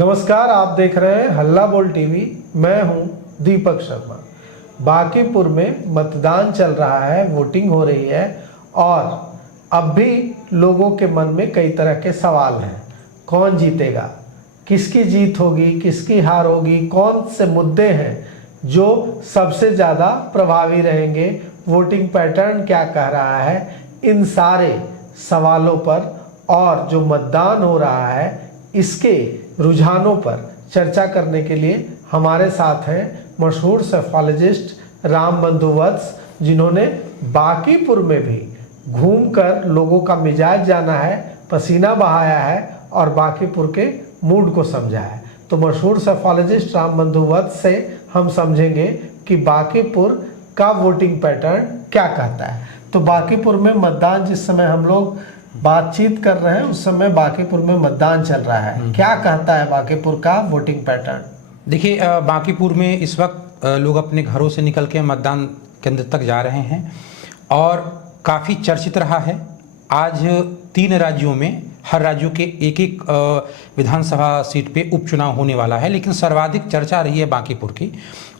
नमस्कार, आप देख रहे हैं हल्ला बोल टीवी। मैं हूं दीपक शर्मा। बांकीपुर में मतदान चल रहा है, वोटिंग हो रही है और अब भी लोगों के मन में कई तरह के सवाल हैं। कौन जीतेगा, किसकी जीत होगी, किसकी हार होगी, कौन से मुद्दे हैं जो सबसे ज़्यादा प्रभावी रहेंगे, वोटिंग पैटर्न क्या कह रहा है, इन सारे सवालों पर और जो मतदान हो रहा है इसके रुझानों पर चर्चा करने के लिए हमारे साथ हैं मशहूर सेफोलॉजिस्ट रामबंधु वत्स, जिन्होंने बांकीपुर में भी घूमकर लोगों का मिजाज जाना है, पसीना बहाया है और बांकीपुर के मूड को समझा है। तो मशहूर सेफोलॉजिस्ट रामबंधु वत्स से हम समझेंगे कि बांकीपुर का वोटिंग पैटर्न क्या कहता है। तो बांकीपुर में मतदान, जिस समय हम लोग बातचीत कर रहे हैं उस समय बांकीपुर में मतदान चल रहा है, क्या कहता है बांकीपुर का वोटिंग पैटर्न? देखिए, बांकीपुर में इस वक्त लोग अपने घरों से निकल के मतदान केंद्र तक जा रहे हैं और काफ़ी चर्चित रहा है। आज 3 राज्यों में हर राज्यों के एक एक विधानसभा सीट पे उपचुनाव होने वाला है, लेकिन सर्वाधिक चर्चा रही है बांकीपुर की।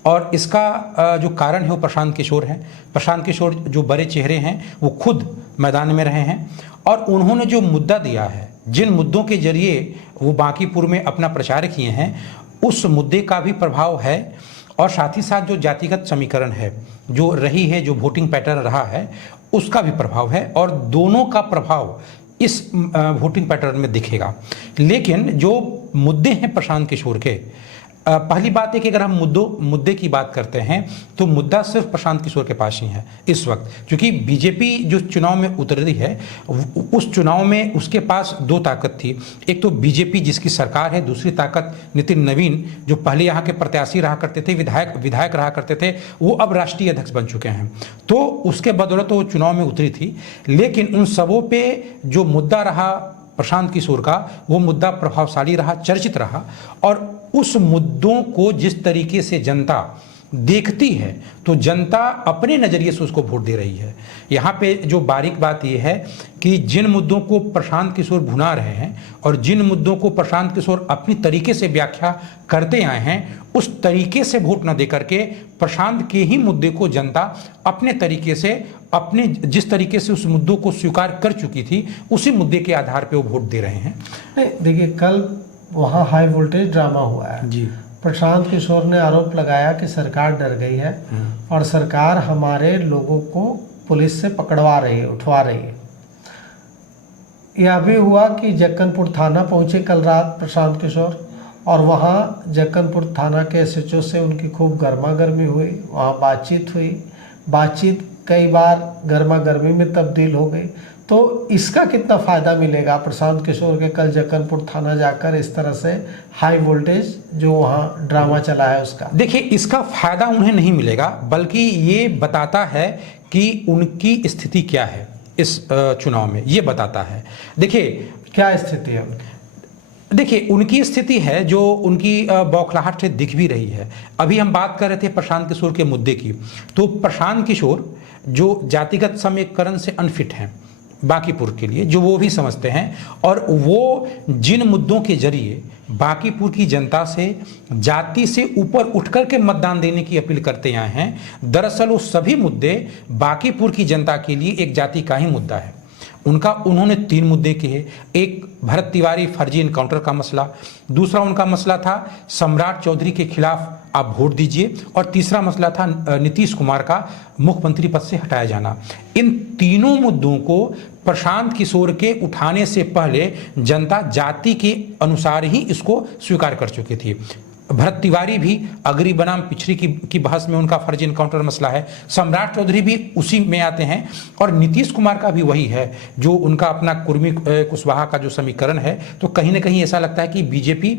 और इसका जो कारण है वो प्रशांत किशोर हैं। प्रशांत किशोर जो बड़े चेहरे हैं वो खुद मैदान में रहे हैं और उन्होंने जो मुद्दा दिया है, जिन मुद्दों के जरिए वो बांकीपुर में अपना प्रचार किए हैं, उस मुद्दे का भी प्रभाव है। और साथ ही साथ जो जातिगत समीकरण है जो रही है, जो वोटिंग पैटर्न रहा है, उसका भी प्रभाव है और दोनों का प्रभाव इस वोटिंग पैटर्न में दिखेगा। लेकिन जो मुद्दे हैं प्रशांत किशोर के, पहली बात है कि अगर हम मुद्दे की बात करते हैं तो मुद्दा सिर्फ प्रशांत किशोर के पास ही है इस वक्त, क्योंकि बीजेपी जो चुनाव में उतर रही है उस चुनाव में उसके पास 2 ताकत थी। एक तो बीजेपी जिसकी सरकार है, दूसरी ताकत नितिन नवीन जो पहले यहाँ के प्रत्याशी रहा करते थे, विधायक रहा करते थे, वो अब राष्ट्रीय अध्यक्ष बन चुके हैं। तो उसके बदौलत वो चुनाव में उतरी थी। लेकिन उन सबों पे जो मुद्दा रहा प्रशांत किशोर का, वो मुद्दा प्रभावशाली रहा, चर्चित रहा। और उस मुद्दों को जिस तरीके से जनता देखती है तो जनता अपने नज़रिए से उसको वोट दे रही है। यहाँ पे जो बारीक बात यह है कि जिन मुद्दों को प्रशांत किशोर भुना रहे हैं और जिन मुद्दों को प्रशांत किशोर अपनी तरीके से व्याख्या करते आए हैं, उस तरीके से वोट न दे करके प्रशांत के ही मुद्दे को जनता अपने तरीके से, अपने जिस तरीके से उस मुद्दों को स्वीकार कर चुकी थी, उसी मुद्दे के आधार पर वो वोट दे रहे हैं। देखिए, कल वहाँ हाई वोल्टेज ड्रामा हुआ है जी। प्रशांत किशोर ने आरोप लगाया कि सरकार डर गई है और सरकार हमारे लोगों को पुलिस से पकड़वा रही है, उठवा रही है। यह भी हुआ कि जक्कनपुर थाना पहुंचे कल रात प्रशांत किशोर और वहाँ जक्कनपुर थाना के एसएचओ से उनकी खूब गर्मा गर्मी हुई, वहाँ बातचीत हुई। बातचीत कई बार गर्मा गर्मी में तब्दील हो गई। तो इसका कितना फ़ायदा मिलेगा प्रशांत किशोर के कल जक्कनपुर थाना जाकर इस तरह से हाई वोल्टेज जो वहाँ ड्रामा चला है उसका? देखिए, इसका फ़ायदा उन्हें नहीं मिलेगा, बल्कि ये बताता है कि उनकी स्थिति क्या है इस चुनाव में, ये बताता है। देखिए, क्या स्थिति है? देखिए, उनकी स्थिति है जो उनकी बौखलाहट से दिख भी रही है। अभी हम बात कर रहे थे प्रशांत किशोर के मुद्दे की, तो प्रशांत किशोर जो जातिगत समीकरण से अनफिट हैं बांकीपुर के लिए, जो वो भी समझते हैं, और वो जिन मुद्दों के जरिए बांकीपुर की जनता से जाति से ऊपर उठकर के मतदान देने की अपील करते आए हैं, दरअसल वो सभी मुद्दे बांकीपुर की जनता के लिए एक जाति का ही मुद्दा है। उन्होंने 3 मुद्दे किए। एक भरत तिवारी फर्जी इनकाउंटर का मसला, दूसरा उनका मसला था सम्राट चौधरी के खिलाफ आप वोट दीजिए, और तीसरा मसला था नीतीश कुमार का मुख्यमंत्री पद से हटाया जाना। इन तीनों मुद्दों को प्रशांत किशोर के उठाने से पहले जनता जाति के अनुसार ही इसको स्वीकार कर चुकी थी। भरत तिवारी भी अगरी बनाम पिछड़ी की बहस में उनका फर्जी इनकाउंटर मसला है, सम्राट चौधरी भी उसी में आते हैं, और नीतीश कुमार का भी वही है जो उनका अपना कुर्मी कुशवाहा का जो समीकरण है। तो कहीं ना कहीं ऐसा लगता है कि बीजेपी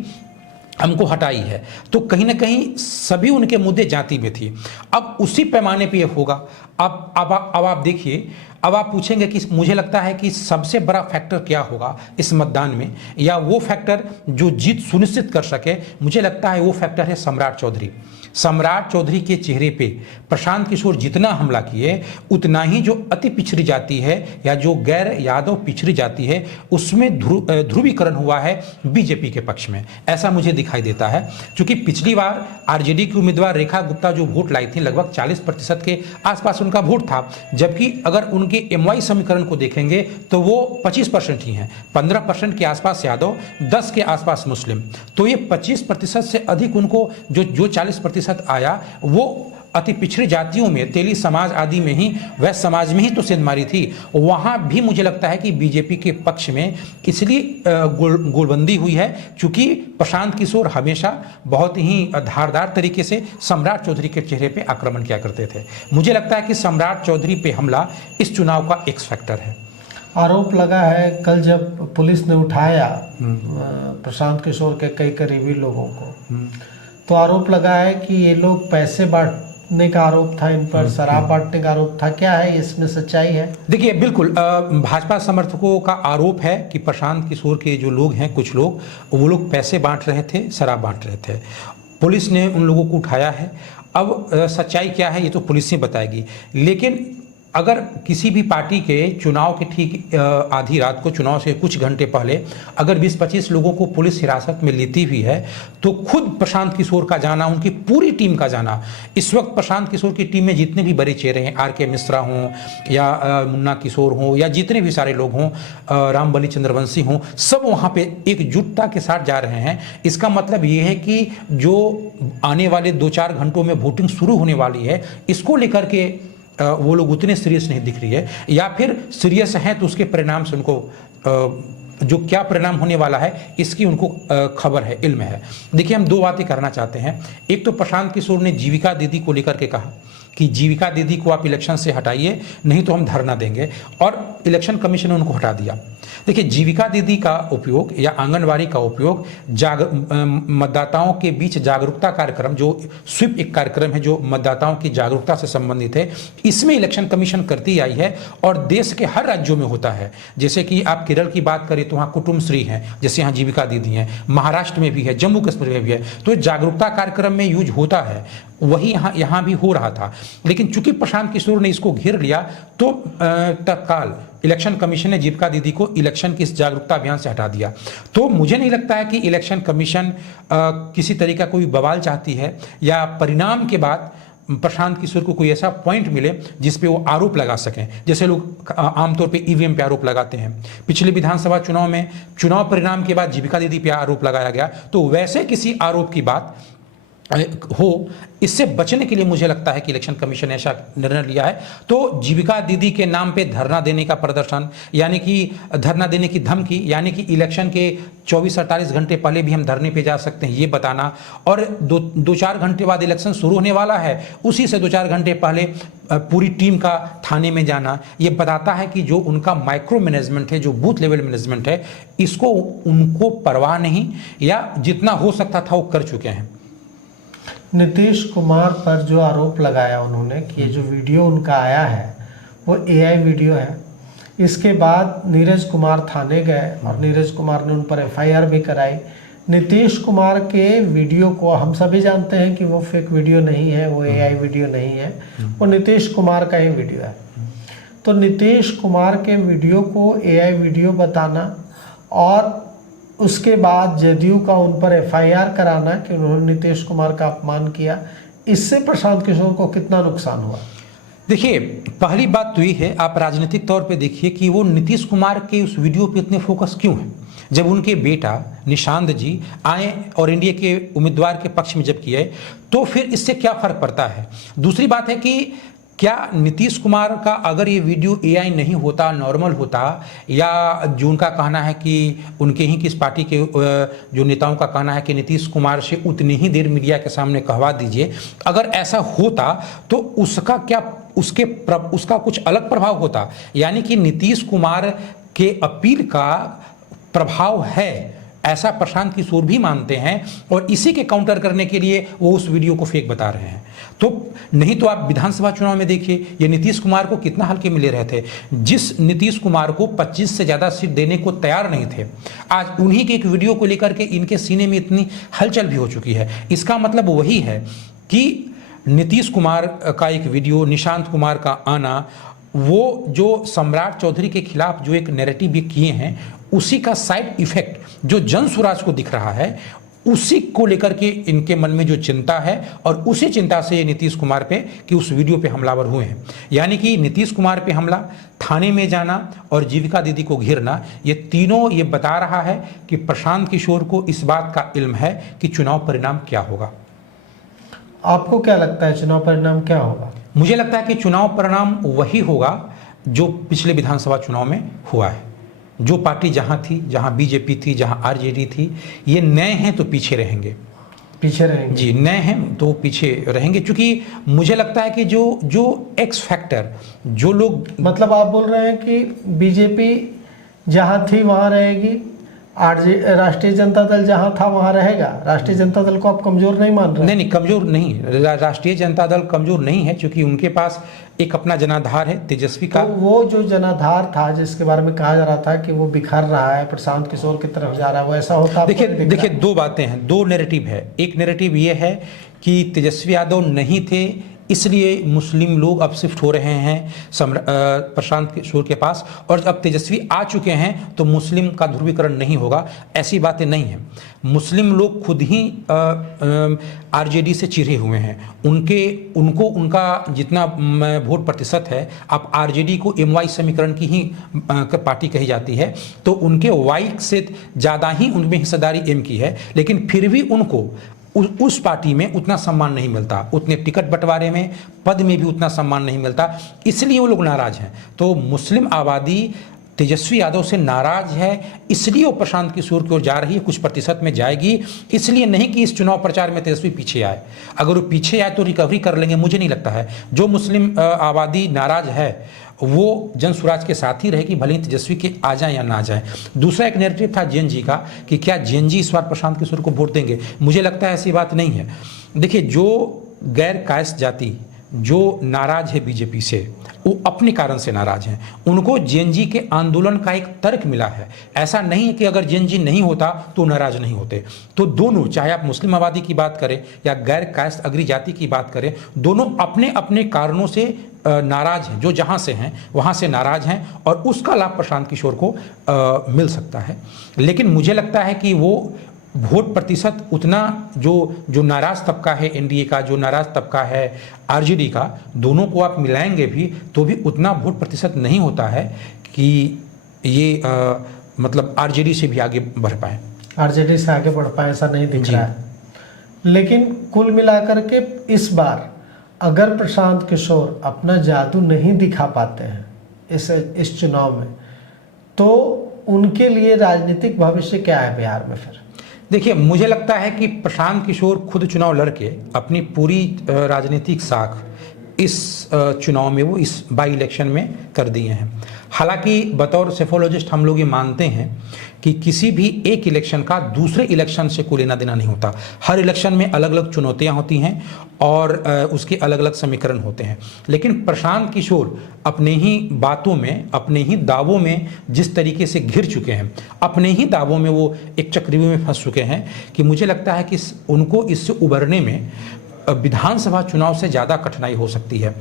हमको हटाई है, तो कहीं ना कहीं सभी उनके मुद्दे जाति में थी। अब उसी पैमाने पे ये होगा। अब आप देखिए, अब आप पूछेंगे कि मुझे लगता है कि सबसे बड़ा फैक्टर क्या होगा इस मतदान में, या वो फैक्टर जो जीत सुनिश्चित कर सके। मुझे लगता है वो फैक्टर है सम्राट चौधरी। सम्राट चौधरी के चेहरे पे प्रशांत किशोर जितना हमला किए, उतना ही जो अति पिछड़ी जाति है या जो गैर यादव पिछड़ी जाति है, उसमें ध्रुवीकरण हुआ है बीजेपी के पक्ष में, ऐसा मुझे दिखाई देता है। क्योंकि पिछली बार आरजेडी की उम्मीदवार रेखा गुप्ता जो वोट लाई थी, लगभग 40% के आसपास उनका वोट था, जबकि अगर उनके एमवाई समीकरण को देखेंगे तो वो 25% ही हैं। 15% के आसपास यादव, 10 के आसपास मुस्लिम। तो ये 25% से अधिक उनको जो 40% आया, वो अति पिछड़ी जातियों में, तेली समाज आदि में ही, वह समाज में ही तो सेंध मारी थी। वहां भी मुझे लगता है कि बीजेपी के पक्ष में इसलिए गोलबंदी हुई है क्योंकि प्रशांत किशोर हमेशा बहुत ही धारदार तरीके से सम्राट चौधरी के चेहरे पे आक्रमण किया करते थे। मुझे लगता है कि सम्राट चौधरी पे हमला इस चुनाव का एक्स फैक्टर है। आरोप लगा है कल जब पुलिस ने उठाया प्रशांत किशोर के कई करीबी लोगों को, तो आरोप लगा है कि ये लोग पैसे बांटने का आरोप था इन पर, शराब बांटने का आरोप था। क्या है इसमें सच्चाई है? देखिए, बिल्कुल भाजपा समर्थकों का आरोप है कि प्रशांत किशोर के जो लोग हैं, कुछ लोग, वो लोग पैसे बांट रहे थे, शराब बांट रहे थे। पुलिस ने उन लोगों को उठाया है। अब सच्चाई क्या है ये तो पुलिस ही बताएगी। लेकिन अगर किसी भी पार्टी के चुनाव के ठीक आधी रात को, चुनाव से कुछ घंटे पहले अगर 20-25 लोगों को पुलिस हिरासत में लेती हुई है, तो खुद प्रशांत किशोर का जाना, उनकी पूरी टीम का जाना, इस वक्त प्रशांत किशोर की टीम में जितने भी बड़े चेहरे हैं, आर के मिश्रा हों या मुन्ना किशोर हों या जितने भी सारे लोग हों, रामबली चंद्रवंशी हों, सब वहाँ पे एकजुटता के साथ जा रहे हैं। इसका मतलब ये है कि जो आने वाले 2-4 घंटों में वोटिंग शुरू होने वाली है, इसको लेकर के वो लोग उतने सीरियस नहीं दिख रही है, या फिर सीरियस हैं तो उसके परिणाम से उनको जो क्या परिणाम होने वाला है इसकी उनको खबर है, इल्म है। देखिए, हम 2 बातें करना चाहते हैं। एक तो प्रशांत किशोर ने जीविका दीदी को लेकर के कहा कि जीविका दीदी को आप इलेक्शन से हटाइए, नहीं तो हम धरना देंगे, और इलेक्शन कमीशन ने उनको हटा दिया। देखिए, जीविका दीदी का उपयोग या आंगनवाड़ी का उपयोग मतदाताओं के बीच जागरूकता कार्यक्रम, जो स्वीप एक कार्यक्रम है जो मतदाताओं की जागरूकता से संबंधित है, इसमें इलेक्शन कमीशन करती आई है और देश के हर राज्यों में होता है। जैसे कि आप केरल की बात करें तो वहाँ कुटुम्बश्री हैं, जैसे यहाँ जीविका दीदी हैं, महाराष्ट्र में भी है, जम्मू कश्मीर में भी है। तो जागरूकता कार्यक्रम में यूज होता है, वही यहाँ भी हो रहा था। लेकिन चूंकि प्रशांत किशोर ने इसको घेर लिया, तो तत्काल इलेक्शन कमीशन ने जीविका दीदी को इलेक्शन की इस जागरूकता अभियान से हटा दिया। तो मुझे नहीं लगता है कि इलेक्शन कमीशन किसी तरह का कोई बवाल चाहती है, या परिणाम के बाद प्रशांत किशोर को कोई ऐसा पॉइंट मिले जिस पे वो आरोप लगा सकें, जैसे लोग आमतौर पे ईवीएम पे आरोप लगाते हैं। पिछले विधानसभा चुनाव में चुनाव परिणाम के बाद जीविका दीदी पे आरोप लगाया गया, तो वैसे किसी आरोप की बात हो, इससे बचने के लिए मुझे लगता है कि इलेक्शन कमीशन ने ऐसा निर्णय लिया है। तो जीविका दीदी के नाम पे धरना देने का प्रदर्शन, यानी कि धरना देने की धमकी, यानी कि इलेक्शन के 24-48 घंटे पहले भी हम धरने पे जा सकते हैं, ये बताना, और 2-4 घंटे बाद इलेक्शन शुरू होने वाला है, उसी से 2-4 घंटे पहले पूरी टीम का थाने में जाना, ये बताता है कि जो उनका माइक्रो मैनेजमेंट है, जो बूथ लेवल मैनेजमेंट है, इसको उनको परवाह नहीं, या जितना हो सकता था वो कर चुके हैं। नीतीश कुमार पर जो आरोप लगाया उन्होंने कि ये जो वीडियो उनका आया है वो एआई वीडियो है, इसके बाद नीरज कुमार थाने गए और नीरज कुमार ने उन पर एफआईआर भी कराई। नीतीश कुमार के वीडियो को हम सभी जानते हैं कि वो फेक वीडियो नहीं है, वो एआई वीडियो नहीं है, वो नीतीश कुमार का ही वीडियो है। तो नीतीश कुमार के वीडियो को एआई वीडियो बताना और उसके बाद जदयू का उन पर एफआईआर कराना कि उन्होंने नीतीश कुमार का अपमान किया, इससे प्रशांत किशोर को कितना नुकसान हुआ? देखिए, पहली बात तो ये है, आप राजनीतिक तौर पे देखिए कि वो नीतीश कुमार के उस वीडियो पे इतने फोकस क्यों है। जब उनके बेटा निशांत जी आए और एनडीए के उम्मीदवार के पक्ष में जब किए, तो फिर इससे क्या फर्क पड़ता है। दूसरी बात है कि क्या नीतीश कुमार का अगर ये वीडियो एआई नहीं होता, नॉर्मल होता, या जो उनका कहना है कि उनके ही किस पार्टी के जो नेताओं का कहना है कि नीतीश कुमार से उतनी ही देर मीडिया के सामने कहवा दीजिए, अगर ऐसा होता तो उसका क्या उसका कुछ अलग प्रभाव होता। यानी कि नीतीश कुमार के अपील का प्रभाव है ऐसा प्रशांत किशोर भी मानते हैं, और इसी के काउंटर करने के लिए वो उस वीडियो को फेक बता रहे हैं। तो नहीं तो आप विधानसभा चुनाव में देखिए, ये नीतीश कुमार को कितना हल्के मिले रहे थे। जिस नीतीश कुमार को 25 से ज़्यादा सीट देने को तैयार नहीं थे, आज उन्हीं के एक वीडियो को लेकर के इनके सीने में इतनी हलचल भी हो चुकी है। इसका मतलब वही है कि नीतीश कुमार का एक वीडियो, निशांत कुमार का आना, वो जो सम्राट चौधरी के खिलाफ जो एक नैरेटिव ये किए हैं, उसी का साइड इफेक्ट जो जन स्वराज को दिख रहा है, उसी को लेकर के इनके मन में जो चिंता है, और उसी चिंता से ये नीतीश कुमार पे कि उस वीडियो पे हमलावर हुए हैं। यानी कि नीतीश कुमार पे हमला, थाने में जाना और जीविका दीदी को घेरना, ये तीनों ये बता रहा है कि प्रशांत किशोर को इस बात का इल्म है कि चुनाव परिणाम क्या होगा। आपको क्या लगता है चुनाव परिणाम क्या होगा? मुझे लगता है कि चुनाव परिणाम वही होगा जो पिछले विधानसभा चुनाव में हुआ है। जो पार्टी जहां थी, जहां बीजेपी थी, जहां आरजेडी थी, ये नए हैं तो पीछे रहेंगे। पीछे रहेंगे जी, नए हैं तो पीछे रहेंगे, क्योंकि मुझे लगता है कि जो एक्स फैक्टर, जो लोग, मतलब आप बोल रहे हैं कि बीजेपी जहां थी वहां रहेगी, राष्ट्रीय जनता दल जहां था वहां रहेगा। राष्ट्रीय जनता दल को आप कमजोर नहीं मान रहे? नहीं, कमजोर नहीं, राष्ट्रीय जनता दल कमजोर नहीं है, क्योंकि उनके पास एक अपना जनाधार है तेजस्वी का। तो वो जो जनाधार था जिसके बारे में कहा जा रहा था कि वो बिखर रहा है, प्रशांत किशोर की तरफ जा रहा है, वो ऐसा होता? देखिए दो बातें हैं, दो नैरेटिव है। एक नैरेटिव ये है कि तेजस्वी यादव नहीं थे इसलिए मुस्लिम लोग अब शिफ्ट हो रहे हैं प्रशांत किशोर के पास, और जब तेजस्वी आ चुके हैं तो मुस्लिम का ध्रुवीकरण नहीं होगा। ऐसी बातें नहीं हैं। मुस्लिम लोग खुद ही आरजेडी से चिढ़े हुए हैं। उनको उनका जितना वोट प्रतिशत है, आप आरजेडी को एमवाई समीकरण की ही पार्टी कही जाती है, तो उनके वाई से ज़्यादा ही उनमें हिस्सेदारी एम की है, लेकिन फिर भी उनको उस पार्टी में उतना सम्मान नहीं मिलता, उतने टिकट बंटवारे में, पद में भी उतना सम्मान नहीं मिलता, इसलिए वो लोग नाराज हैं। तो मुस्लिम आबादी तेजस्वी यादव से नाराज है, इसलिए वो प्रशांत किशोर की ओर जा रही है, कुछ प्रतिशत में जाएगी। इसलिए नहीं कि इस चुनाव प्रचार में तेजस्वी पीछे आए। अगर वो पीछे आए तो रिकवरी कर लेंगे, मुझे नहीं लगता है। जो मुस्लिम आबादी नाराज है वो जन स्वराज के साथ ही रहेगी, भले ही तेजस्वी के आ जाए या ना जाए। दूसरा एक नैरेटिव था जेएनजी का कि क्या जेएनजी इस बार प्रशांत किशोर को वोट देंगे। मुझे लगता है ऐसी बात नहीं है। देखिए, जो गैर कायस्थ जाति जो नाराज है बीजेपी से, वो अपने कारण से नाराज हैं। उनको जेएनजी के आंदोलन का एक तर्क मिला है। ऐसा नहीं है कि अगर जेएनजी नहीं होता तो नाराज नहीं होते। तो दोनों, चाहे आप मुस्लिम आबादी की बात करें या गैर कायस्थ अग्री जाति की बात करें, दोनों अपने अपने कारणों से नाराज हैं। जो जहां से हैं वहां से नाराज हैं, और उसका लाभ प्रशांत किशोर को मिल सकता है। लेकिन मुझे लगता है कि वो वोट प्रतिशत उतना जो नाराज तबका है एनडीए का, जो नाराज तबका है आरजेडी का, दोनों को आप मिलाएंगे भी तो भी उतना वोट प्रतिशत नहीं होता है कि ये मतलब आरजेडी से भी आगे बढ़ पाए। आरजेडी से आगे बढ़ पाए ऐसा नहीं दिख रहा है। लेकिन कुल मिलाकर के इस बार अगर प्रशांत किशोर अपना जादू नहीं दिखा पाते हैं इस चुनाव में, तो उनके लिए राजनीतिक भविष्य क्या है बिहार में फिर? देखिए, मुझे लगता है कि प्रशांत किशोर खुद चुनाव लड़के अपनी पूरी राजनीतिक साख इस चुनाव में, वो इस बाई इलेक्शन में कर दिए हैं। हालांकि बतौर सेफोलॉजिस्ट हम लोग ये मानते हैं कि किसी भी एक इलेक्शन का दूसरे इलेक्शन से कोई लेना देना नहीं होता। हर इलेक्शन में अलग अलग चुनौतियां होती हैं और उसके अलग अलग समीकरण होते हैं। लेकिन प्रशांत किशोर अपने ही बातों में, अपने ही दावों में जिस तरीके से घिर चुके हैं, अपने ही दावों में वो एक चक्रव्यूह में फंस चुके हैं कि मुझे लगता है कि उनको इससे उबरने में विधानसभा चुनाव से ज़्यादा कठिनाई हो सकती है।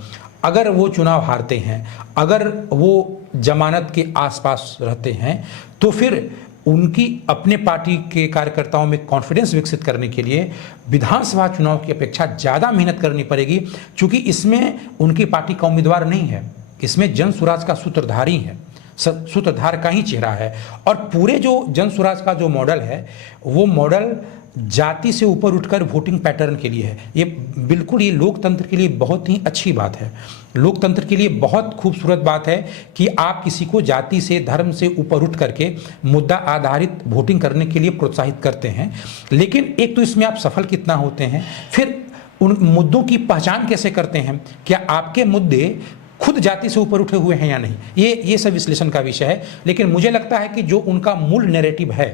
अगर वो चुनाव हारते हैं, अगर वो जमानत के आसपास रहते हैं, तो फिर उनकी अपने पार्टी के कार्यकर्ताओं में कॉन्फिडेंस विकसित करने के लिए विधानसभा चुनाव की अपेक्षा ज़्यादा मेहनत करनी पड़ेगी, क्योंकि इसमें उनकी पार्टी का उम्मीदवार नहीं है, इसमें जन स्वराज का सूत्रधारी है, सूत्रधार का ही चेहरा है। और पूरे जो जन स्वराज का जो मॉडल है, वो मॉडल जाति से ऊपर उठकर वोटिंग पैटर्न के लिए है। ये बिल्कुल, ये लोकतंत्र के लिए बहुत ही अच्छी बात है। लोकतंत्र के लिए बहुत खूबसूरत बात है कि आप किसी को जाति से, धर्म से ऊपर उठ करके मुद्दा आधारित वोटिंग करने के लिए प्रोत्साहित करते हैं। लेकिन एक तो इसमें आप सफल कितना होते हैं, फिर उन मुद्दों की पहचान कैसे करते हैं, क्या आपके मुद्दे खुद जाति से ऊपर उठे हुए हैं या नहीं, ये सब विश्लेषण का विषय है। लेकिन मुझे लगता है कि जो उनका मूल नैरेटिव है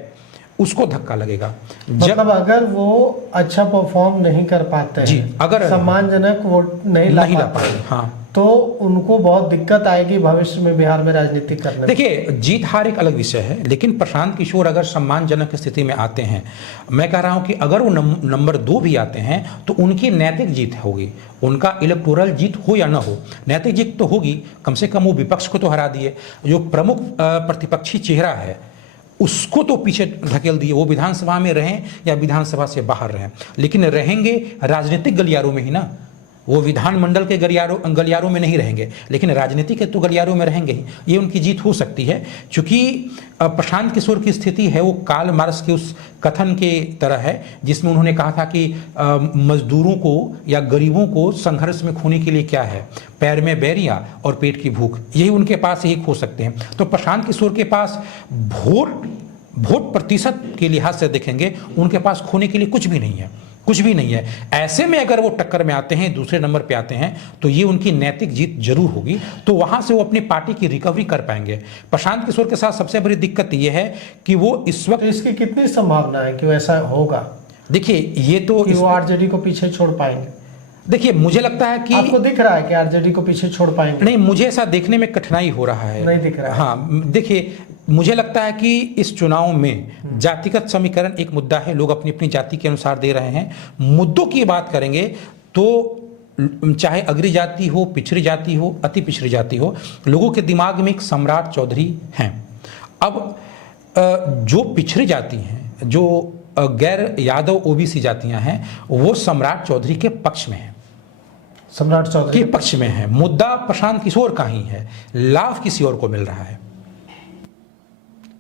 उसको धक्का लगेगा। मतलब अगर वो अच्छा परफॉर्म नहीं कर पाते जी, हैं, अगर सम्मानजनक वोट नहीं ला पाते, हाँ, तो उनको बहुत दिक्कत आएगी भविष्य में बिहार में राजनीति करने में। देखिए, जीत हार एक अलग विषय है, लेकिन प्रशांत किशोर अगर सम्मानजनक स्थिति में आते हैं, मैं कह रहा हूं कि अगर वो नंबर 2 भी आते हैं तो उनकी नैतिक जीत होगी। उनका इलेक्टोरल जीत हो या ना हो, नैतिक जीत तो होगी। कम से कम वो विपक्ष को तो हरा दिए, जो प्रमुख प्रतिपक्षी चेहरा है उसको तो पीछे ढकेल दिए। वो विधानसभा में रहें या विधानसभा से बाहर रहें, लेकिन रहेंगे राजनीतिक गलियारों में ही ना। वो विधानमंडल के गलियारों में नहीं रहेंगे, लेकिन राजनीति के तो गलियारों में रहेंगे ही। ये उनकी जीत हो सकती है, क्योंकि प्रशांत किशोर की स्थिति है वो कार्ल मार्क्स के उस कथन के तरह है जिसमें उन्होंने कहा था कि मजदूरों को या गरीबों को संघर्ष में खोने के लिए क्या है, पैर में बैरियां और पेट की भूख। यही उनके पास, यही खो सकते हैं। तो प्रशांत किशोर के पास वोट प्रतिशत के लिहाज से देखेंगे, उनके पास खोने के लिए कुछ भी नहीं है, कुछ भी नहीं है। ऐसे में अगर वो टक्कर में आते हैं, दूसरे नंबर पे आते हैं, तो ये उनकी नैतिक जीत जरूर होगी। तो वहां से वो अपनी पार्टी की रिकवरी कर पाएंगे। प्रशांत किशोर के साथ सबसे बड़ी दिक्कत ये है कि वो इस वक्त, तो इसकी कितनी संभावना है कि वैसा होगा? देखिए, ये तो कि वो आरजेडी को पीछे छोड़ पाएंगे? देखिए, मुझे लगता है कि आपको दिख रहा है कि आरजेडी को पीछे छोड़ पाएंगे? नहीं, मुझे ऐसा देखने में कठिनाई हो रहा है। नहीं दिख रहा है? हाँ, देखिए, मुझे लगता है कि इस चुनाव में जातिगत समीकरण एक मुद्दा है। लोग अपनी अपनी जाति के अनुसार दे रहे हैं। मुद्दों की बात करेंगे तो चाहे अग्री जाति हो, पिछड़ी जाति हो, अति पिछड़ी जाति हो, लोगों के दिमाग में एक सम्राट चौधरी हैं। अब जो पिछड़ी जाति हैं, जो गैर यादव ओबीसी जातियां हैं, वो सम्राट चौधरी के पक्ष में हैं, सम्राट चौधरी के पक्ष में है। मुद्दा प्रशांत किशोर का ही है, लाभ किसी और को मिल रहा है।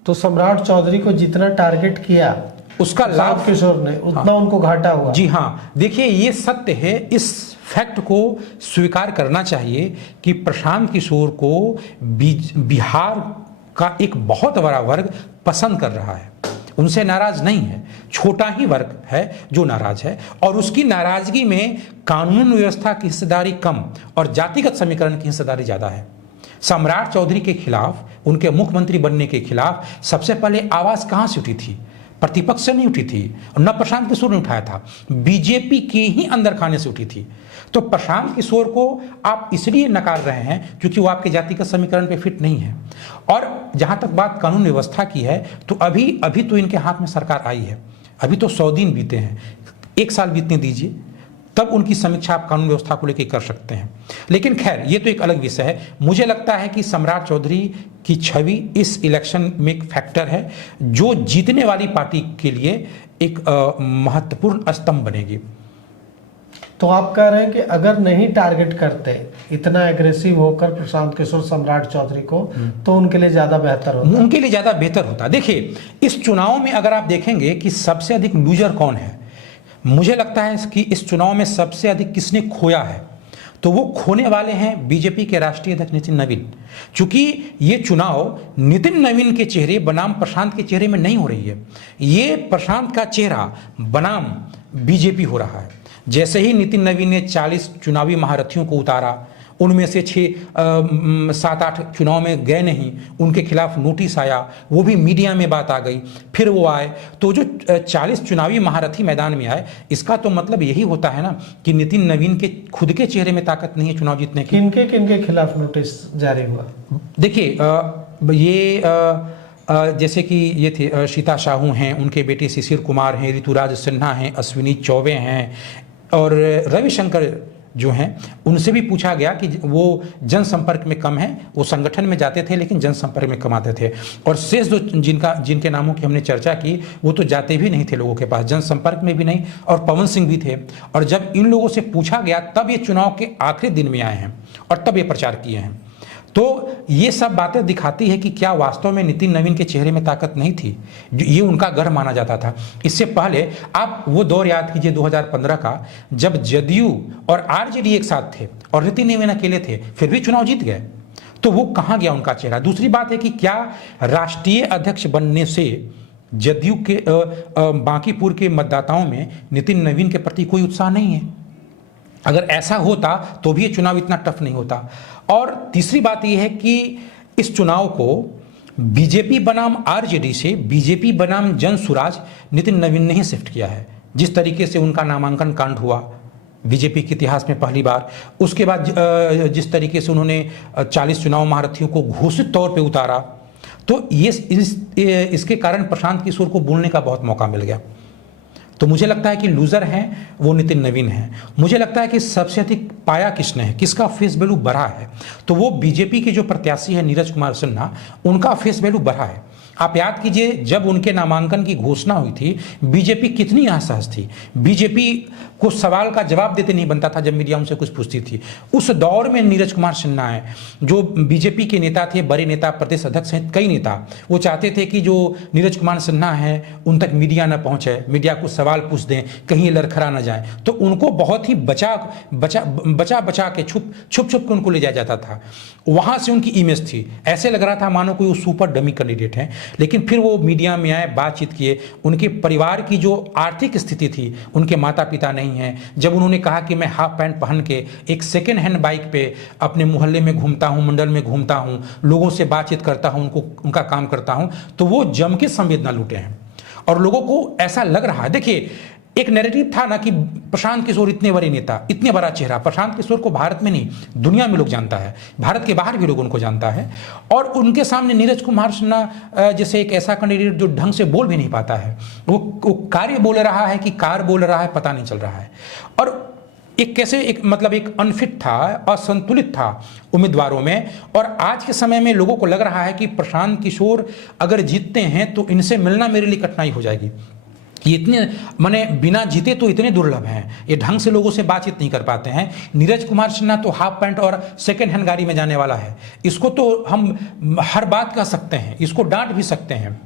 तो सम्राट चौधरी को जितना टारगेट किया उसका लाभ किशोर ने, उतना उनको घाटा हुआ। जी हाँ, देखिए, ये सत्य है। इस फैक्ट को स्वीकार करना चाहिए कि प्रशांत किशोर को बिहार का एक बहुत बड़ा वर्ग पसंद कर रहा है, उनसे नाराज नहीं है। छोटा ही वर्ग है जो नाराज है, और उसकी नाराजगी में कानून व्यवस्था की हिस्सेदारी कम और जातिगत समीकरण की हिस्सेदारी ज्यादा है। सम्राट चौधरी के खिलाफ, उनके मुख्यमंत्री बनने के खिलाफ सबसे पहले आवाज कहां से उठी थी? प्रतिपक्ष से नहीं उठी थी, न प्रशांत किशोर ने उठाया था, बीजेपी के ही अंदर खाने से उठी थी। तो प्रशांत किशोर को आप इसलिए नकार रहे हैं क्योंकि वो आपके जातिगत समीकरण पे फिट नहीं है। और जहां तक बात कानून व्यवस्था की है, तो अभी तो इनके हाथ में सरकार आई है, अभी तो 100 दिन बीते हैं, 1 साल बीतने दीजिए, तब उनकी समीक्षा आप कानून व्यवस्था को लेकर कर सकते हैं। लेकिन खैर, ये तो एक अलग विषय है। मुझे लगता है कि सम्राट चौधरी की छवि इस इलेक्शन में एक फैक्टर है जो जीतने वाली पार्टी के लिए एक महत्वपूर्ण स्तंभ बनेगी। तो आप कह रहे हैं कि अगर नहीं टारगेट करते इतना एग्रेसिव होकर प्रशांत किशोर सम्राट चौधरी को, तो उनके लिए ज्यादा बेहतर होता? उनके लिए ज्यादा बेहतर होता। देखिए, इस चुनाव में अगर आप देखेंगे कि सबसे अधिक लूजर कौन है, मुझे लगता है कि इस चुनाव में सबसे अधिक किसने खोया है, तो वो खोने वाले हैं बीजेपी के राष्ट्रीय अध्यक्ष नितिन नवीन। चूंकि ये चुनाव नितिन नवीन के चेहरे बनाम प्रशांत के चेहरे में नहीं हो रही है, ये प्रशांत का चेहरा बनाम बीजेपी हो रहा है। जैसे ही नितिन नवीन ने 40 चुनावी महारथियों को उतारा, उनमें से 7-8 चुनाव में गए नहीं, उनके खिलाफ नोटिस आया, वो भी मीडिया में बात आ गई, फिर वो आए, तो जो 40 चुनावी महारथी मैदान में आए, इसका तो मतलब यही होता है ना कि नितिन नवीन के खुद के चेहरे में ताकत नहीं है चुनाव जीतने की। किनके खिलाफ नोटिस जारी हुआ? देखिए, ये जैसे कि ये थे सीता साहू हैं, उनके बेटे शिशिर कुमार हैं, ऋतुराज सिन्हा हैं, अश्विनी चौबे हैं, और रविशंकर जो हैं, उनसे भी पूछा गया कि वो जनसंपर्क में कम है, वो संगठन में जाते थे लेकिन जनसंपर्क में कम आते थे। और शेष जो जिनके नामों की हमने चर्चा की, वो तो जाते भी नहीं थे लोगों के पास, जनसंपर्क में भी नहीं, और पवन सिंह भी थे। और जब इन लोगों से पूछा गया, तब ये चुनाव के आखिरी दिन में आए हैं और तब ये प्रचार किए हैं। तो ये सब बातें दिखाती है कि क्या वास्तव में नितिन नवीन के चेहरे में ताकत नहीं थी? ये उनका गढ़ माना जाता था। इससे पहले आप वो दौर याद कीजिए 2015 का, जब जदयू और आरजेडी एक साथ थे और नितिन नवीन अकेले थे, फिर भी चुनाव जीत गए। तो वो कहाँ गया उनका चेहरा? दूसरी बात है कि क्या राष्ट्रीय अध्यक्ष बनने से जदयू के बांकीपुर के मतदाताओं में नितिन नवीन के प्रति कोई उत्साह नहीं है? अगर ऐसा होता तो भी ये चुनाव इतना टफ नहीं होता। और तीसरी बात यह है कि इस चुनाव को बीजेपी बनाम आरजेडी से बीजेपी बनाम जन सुराज नितिन नवीन ने ही शिफ्ट किया है। जिस तरीके से उनका नामांकन कांड हुआ बीजेपी के इतिहास में पहली बार, उसके बाद जिस तरीके से उन्होंने 40 चुनाव महारथियों को घोषित तौर पे उतारा, तो इसके कारण प्रशांत किशोर को बोलने का बहुत मौका मिल गया। तो मुझे लगता है कि लूजर हैं वो नितिन नवीन हैं। मुझे लगता है कि सबसे अधिक पाया किसने है, किसका फेस वैल्यू बढ़ा है, तो वो बीजेपी के जो प्रत्याशी है नीरज कुमार सिन्हा, उनका फेस वैल्यू बढ़ा है। आप याद कीजिए जब उनके नामांकन की घोषणा हुई थी बीजेपी कितनी असहज थी, बीजेपी को सवाल का जवाब देते नहीं बनता था जब मीडिया उनसे कुछ पूछती थी। उस दौर में नीरज कुमार सिन्हा है जो बीजेपी के नेता थे, बड़े नेता, प्रदेश अध्यक्ष हैं, कई नेता, वो चाहते थे कि जो नीरज कुमार सिन्हा है उन तक मीडिया न पहुंचे, मीडिया को सवाल पूछ दें, कहीं ये लड़खड़ा न जाए। तो उनको बहुत ही बचा के छुप के उनको ले जाया जाता था। वहां से उनकी इमेज थी, ऐसे लग रहा था मानो कोई वो सुपर डमी कैंडिडेट हैं। लेकिन फिर वो मीडिया में आए, बातचीत किए, उनके परिवार की जो आर्थिक स्थिति थी, उनके माता पिता नहीं हैं, जब उन्होंने कहा कि मैं हाफ पैंट पहन के एक सेकेंड हैंड बाइक पे अपने मोहल्ले में घूमता हूं, मंडल में घूमता हूं, लोगों से बातचीत करता हूं, उनका काम करता हूं, तो वो जम के संवेदना लूटे हैं। और लोगों को ऐसा लग रहा है, देखिए एक नैरेटिव था ना कि प्रशांत किशोर इतने बड़े नेता, इतने बड़ा चेहरा, प्रशांत किशोर को भारत में नहीं दुनिया में लोग जानता है, भारत के बाहर भी लोग उनको जानता है। और उनके सामने नीरज कुमार सिन्हा जैसे एक ऐसा कैंडिडेट जो ढंग से बोल भी नहीं पाता है, वो कार्य बोल रहा है कि कार बोल रहा है पता नहीं चल रहा है। और एक कैसे एक अनफिट था, असंतुलित था उम्मीदवारों में। और आज के समय में लोगों को लग रहा है कि प्रशांत किशोर अगर जीतते हैं तो इनसे मिलना मेरे लिए कठिनाई हो जाएगी। ये इतने माने बिना जीते तो इतने दुर्लभ हैं, ये ढंग से लोगों से बातचीत नहीं कर पाते हैं। नीरज कुमार सिन्हा तो हाफ पैंट और सेकेंड हैंड गाड़ी में जाने वाला है, इसको तो हम हर बात कह सकते हैं, इसको डांट भी सकते हैं,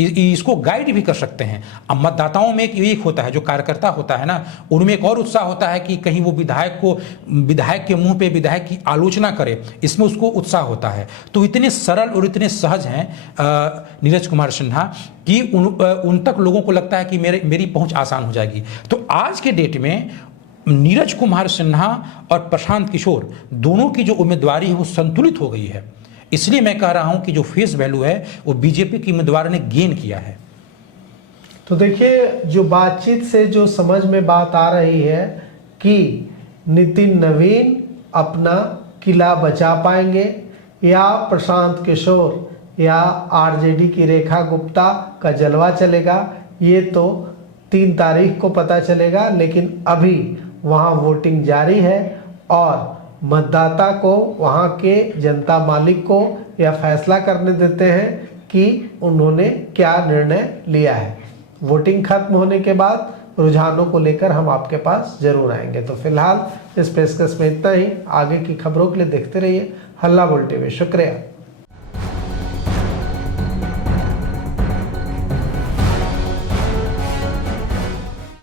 इसको गाइड भी कर सकते हैं। अब मतदाताओं में एक होता है जो कार्यकर्ता होता है ना, उनमें एक और उत्साह होता है कि कहीं वो विधायक के मुंह पे विधायक की आलोचना करे, इसमें उसको उत्साह होता है। तो इतने सरल और इतने सहज हैं नीरज कुमार सिन्हा कि उन तक लोगों को लगता है कि मेरी पहुंच आसान हो जाएगी। तो आज के डेट में नीरज कुमार सिन्हा और प्रशांत किशोर दोनों की जो उम्मीदवारी है वो संतुलित हो गई है। इसलिए मैं कह रहा हूं कि जो फेस वैल्यू है वो बीजेपी की उम्मीदवार ने गेन किया है। तो देखिए जो बातचीत से जो समझ में बात आ रही है कि नितिन नवीन अपना किला बचा पाएंगे या प्रशांत किशोर या आरजेडी की रेखा गुप्ता का जलवा चलेगा, ये तो 3 तारीख को पता चलेगा। लेकिन अभी वहाँ वोटिंग जारी है और मतदाता को, वहाँ के जनता मालिक को यह फैसला करने देते हैं कि उन्होंने क्या निर्णय लिया है। वोटिंग खत्म होने के बाद रुझानों को लेकर हम आपके पास जरूर आएंगे। तो फिलहाल इस पेशकश में इतना ही। आगे की खबरों के लिए देखते रहिए हल्ला बोल टीवी। शुक्रिया।